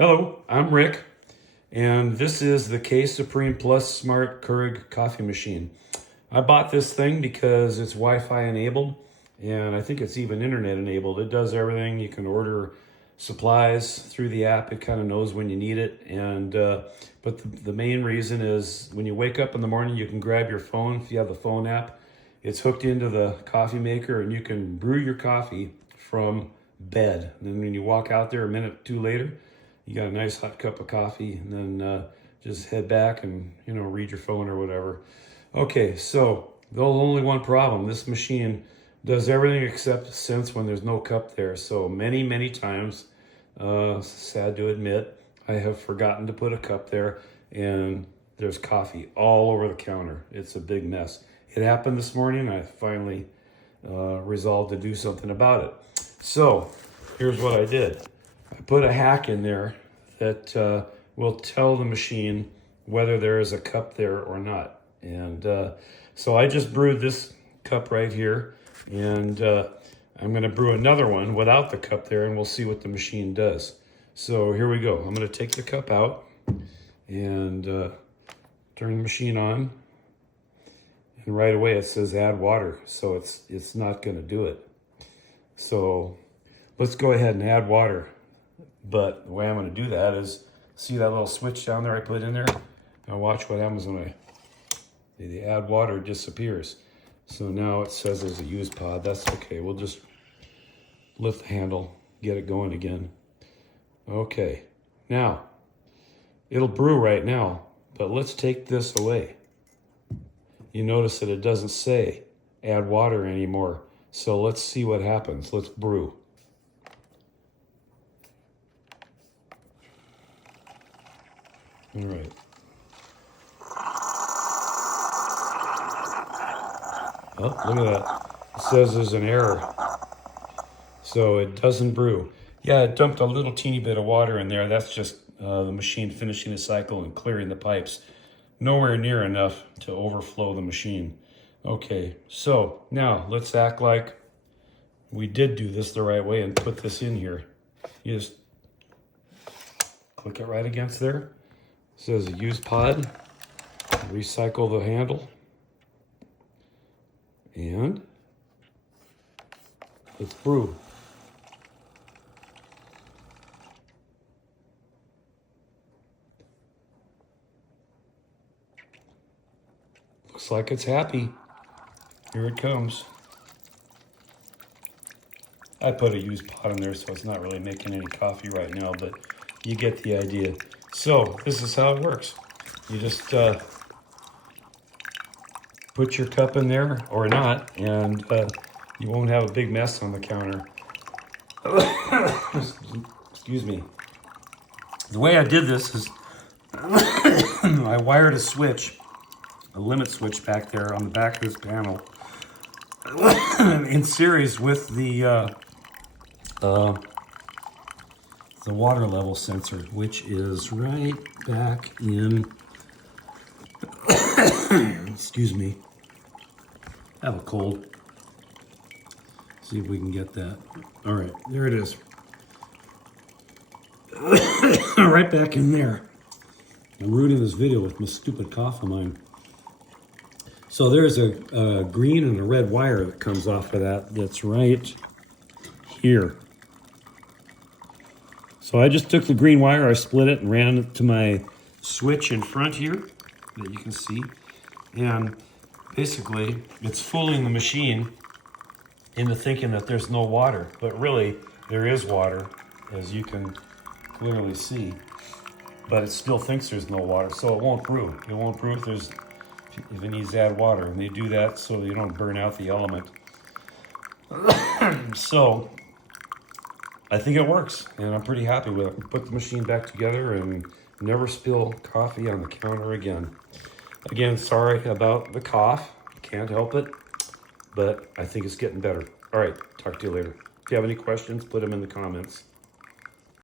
Hello, I'm Rick, and this is the K Supreme Plus Smart Keurig coffee machine. I bought this thing because it's Wi-Fi enabled, and I think it's even internet enabled. It does everything. You can order supplies through the app. It kind of knows when you need it, and but the main reason is when you wake up in the morning, you can grab your phone if you have the phone app. It's hooked into the coffee maker, and you can brew your coffee from bed. And then when you walk out there a minute or two later, you got a nice hot cup of coffee, and then just head back and read your phone or whatever. Okay, so there's only one problem. This machine does everything except sense when there's no cup there. So many times, sad to admit, I have forgotten to put a cup there, and there's coffee all over the counter. It's a big mess. It happened this morning. I finally resolved to do something about it. So here's what I did. I put a hack in there that will tell the machine whether there is a cup there or not. And so I just brewed this cup right here, and I'm going to brew another one without the cup there, and we'll see what the machine does. So here we go. I'm going to take the cup out and turn the machine on, and right away it says add water, so it's not going to do it. So let's go ahead and add water. But the way I'm going to do that is, see that little switch down there I put in there? Now watch what happens when the add water disappears. So now it says there's a use pod. That's okay. We'll just lift the handle, get it going again. Okay. Now, it'll brew right now, but let's take this away. You notice that it doesn't say add water anymore. So let's see what happens. Let's brew. All right. Oh, look at that. It says there's an error. So it doesn't brew. Yeah, it dumped a little teeny bit of water in there. That's just the machine finishing the cycle and clearing the pipes. Nowhere near enough to overflow the machine. Okay, so now let's act like we did do this the right way and put this in here. You just click it right against there. It says use pod, recycle the handle, and let's brew. Looks like it's happy. Here it comes. I put a used pot in there, so it's not really making any coffee right now, but you get the idea. So this is how it works. You just put your cup in there or not, and you won't have a big mess on the counter. Excuse me. The way I did this is I wired a switch, a limit switch back there on the back of this panel in series with the water level sensor, which is right back in, excuse me, I have a cold. See if we can get that. All right, there it is. Right back in there. I'm ruining this video with my stupid cough of mine. So there's a green and a red wire that comes off of that. That's right here. So I just took the green wire, I split it and ran it to my switch in front here that you can see. And basically it's fooling the machine into thinking that there's no water, but really there is water, as you can clearly see. But it still thinks there's no water, so it won't brew. It won't brew if it needs to add water. And they do that so you don't burn out the element. So I think it works, and I'm pretty happy with it. Put the machine back together and never spill coffee on the counter again. Again, sorry about the cough. Can't help it, but I think it's getting better. All right, talk to you later. If you have any questions, put them in the comments.